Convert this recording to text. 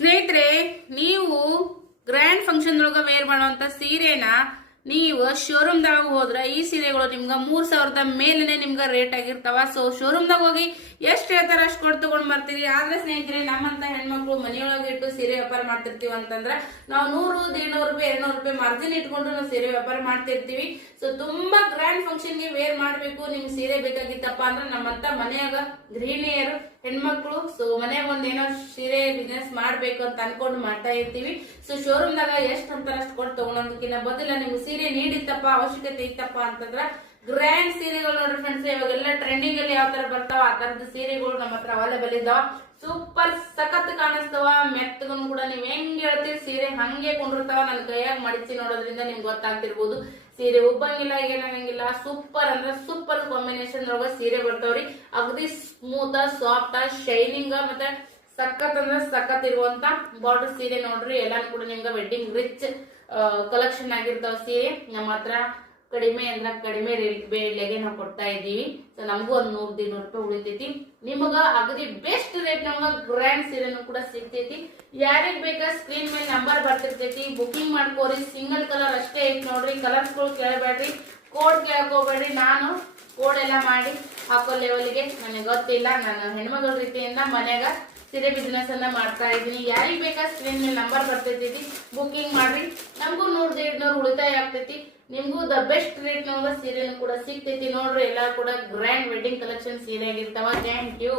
ಸ್ನೇಹಿತರೆ, ನೀವು grand function ಒಳಗ ವೇರ್ ಮಾಡುವಂತ ಸೀರೆನ ನೀವು ಶೋರೂಮ್ ದಾಗ ಹೋದ್ರ ಈ ಸೀರೆಗಳು ನಿಮ್ಗ 3000 ಮೇಲೇನೆ ನಿಮ್ಗ ರೇಟ್ ಆಗಿರ್ತಾವ. ಸೊ ಶೋರೂಮ್ ದಾಗ ಹೋಗಿ ಎಷ್ಟ್ ಹೇಳ್ತಾರ ಅಷ್ಟ್ ಕೊಟ್ಟು ತಗೊಂಡ್ ಬರ್ತೀರಿ. ಆದ್ರೆ ಸ್ನೇಹಿತರೆ, ನಮ್ಮಂತ ಹೆಣ್ಮಕ್ಳು ಮನೆಯೊಳಗೆ ಇಟ್ಟು ಸೀರೆ ವ್ಯಾಪಾರ ಮಾಡ್ತಿರ್ತೀವಿ ಅಂತಂದ್ರ ನಾವು 100, 150 ರೂಪಾಯಿ, 200 ರೂಪಾಯಿ ಮಾರ್ಜಿನ್ ಇಟ್ಕೊಂಡು ನಾವು ಸೀರೆ ವ್ಯಾಪಾರ ಮಾಡ್ತಿರ್ತೀವಿ. ಸೊ ತುಂಬಾ ಗ್ರ್ಯಾಂಡ್ ಫಂಕ್ಷನ್ ಗೆ ವೇರ್ ಮಾಡ್ಬೇಕು, ನಿಮ್ಗೆ ಸೀರೆ ಬೇಕಾಗಿತ್ತಪ್ಪ ಅಂದ್ರೆ ನಮ್ಮಂತ ಮನೆಯಾಗ ಗೃಹಿಣಿಯರು ಹೆಣ್ಮಕ್ಳು ಸೊ ಮನೆಯಾಗ ಒಂದೇನೋ ಸೀರೆ ಬಿಸ್ನೆಸ್ ಮಾಡ್ಬೇಕು ಅಂತ ಅನ್ಕೊಂಡು ಮಾಡ್ತಾ ಇರ್ತೀವಿ. ಸೊ ಶೋರೂಮ್ ದಾಗ ಎಷ್ಟ್ ಅಂತಾರ ಅಷ್ಟು ಕೊಟ್ಟು ತಗೊಳೋದಕ್ಕಿಂತ ಬದಲ ನಿಮ್ಗೆ ಸೀರೆ ನೀಡಿತ್ತಪ್ಪ, ಅವಶ್ಯಕತೆ ಇತ್ತಪ್ಪ ಅಂತಂದ್ರ ಗ್ರ್ಯಾಂಡ್ ಸೀರೆಗಳು ನೋಡ್ರಿ ಫ್ರೆಂಡ್ಸ್, ಇವಾಗೆಲ್ಲ ಟ್ರೆಂಡಿಂಗ್ ಅಲ್ಲಿ ಯಾವ ತರ ಬರ್ತಾವ ಆ ತರದ ಸೀರೆಗಳು ನಮ್ಮ ಹತ್ರ ಅವೈಲೇಬಲ್ ಇದಾವ. ಸೂಪರ್ ಸಖತ್ ಕಾಣಿಸ್ತಾವ, ಮೆತ್ತಗನು ಕೂಡ ನೀವ್ ಹೆಂಗ್ ಹೇಳ್ತೀರಿ ಸೀರೆ ಹಂಗೆ ಕೊಂಡಿರ್ತಾವ. ನನ್ನ ಕೈಯಾಗ ಮಡಿಸಿ ನೋಡೋದ್ರಿಂದ ನಿಮ್ಗೆ ಗೊತ್ತಾಗ್ತಿರ್ಬೋದು. ಸೀರೆ ಉಬ್ಬಂಗಿಲ್ಲ, ಏನಾಗಂಗಿಲ್ಲ, ಸೂಪರ್ ಅಂದ್ರೆ ಸೂಪರ್ ಕಾಂಬಿನೇಷನ್ ಒಳಗ ಸೀರೆ ಬರ್ತಾವ್ರಿ. ಅಗದಿ ಸ್ಮೂತ್, ಸಾಫ್ಟ್, ಶೈನಿಂಗ್ ಮತ್ತೆ ಸಖತ್ ಅಂದ್ರೆ ಸಖತ್ ಇರುವಂತ ಬಾರ್ಡರ್ ಸೀರೆ ನೋಡ್ರಿ. ಎಲ್ಲಾನು ಕೂಡ ನಿಮ್ಗೆ ವೆಡ್ಡಿಂಗ್ ರಿಚ್ ಕಲೆಕ್ಷನ್ ಆಗಿರ್ತಾವ ಸೀರೆ. ನಮ್ಮ ಹತ್ರ ಕಡಿಮೆ ಅಂದ್ರೆ ಕಡಿಮೆ ರೇಟ್ ಬೆಲೆಗೆ ನಾವು ಕೊಡ್ತಾ ಇದೀವಿ. ಸೊ ನಮಗೂ ಒಂದ್ 100-200 ರೂಪಾಯಿ ಉಳಿತೈತಿ. ನಿಮಗ ಅಗದಿ ಬೆಸ್ಟ್ ರೇಟ್ ನಮಗ ಗ್ರ್ಯಾಂಡ್ ಸೀರೆನು ಕೂಡ ಸಿಗ್ತೈತಿ. ಯಾರಿಗ್ ಬೇಕಾ ಸ್ಕ್ರೀನ್ ಮೇಲೆ ನಂಬರ್ ಬರ್ತಿರ್ತೈತಿ, ಬುಕಿಂಗ್ ಮಾಡ್ಕೋರಿ. ಸಿಂಗಲ್ ಕಲರ್ ಅಷ್ಟೇ ಐತಿ ನೋಡ್ರಿ, ಕಲರ್ಸ್ ಗಳು ಕೇಳಬೇಡ್ರಿ, ಕೋಡ್ ಕೇಳ್ಕೋಬೇಡ್ರಿ. ನಾನು ಕೋಡ್ ಎಲ್ಲ ಮಾಡಿ ಹಾಕೋ ಲೆವೆಲ್ಗೆ ನನಗೆ ಗೊತ್ತಿಲ್ಲ. ನಾನು ಹೆಣ್ಮಗಳ ರೀತಿಯಿಂದ ಮನ್ಯಾಗ ಸೀರೆ ಬಿಸ್ನೆಸ್ ಅನ್ನ ಮಾಡ್ತಾ ಇದೀನಿ. ಯಾರಿಗ್ ಬೇಕಾ ಸ್ಕ್ರೀನ್ ಮೇಲೆ ನಂಬರ್ ಬರ್ತೈತಿ, ಬುಕಿಂಗ್ ಮಾಡ್ರಿ. ನಮಗೂ 100-150 ಉಳಿತಾಯ ಆಗ್ತೈತಿ. ನಿಮ್ಗೂ ದ ಬೆಸ್ಟ್ ರೇಟ್ ನೊಳಗ ಸೀರೆನು ಕೂಡ ಸಿಗ್ತೈತಿ ನೋಡ್ರಿ. ಎಲ್ಲಾ ಕೂಡ ಗ್ರ್ಯಾಂಡ್ ವೆಡ್ಡಿಂಗ್ ಕಲೆಕ್ಷನ್ ಸೀರೆ ಆಗಿರ್ತಾವ. Thank you.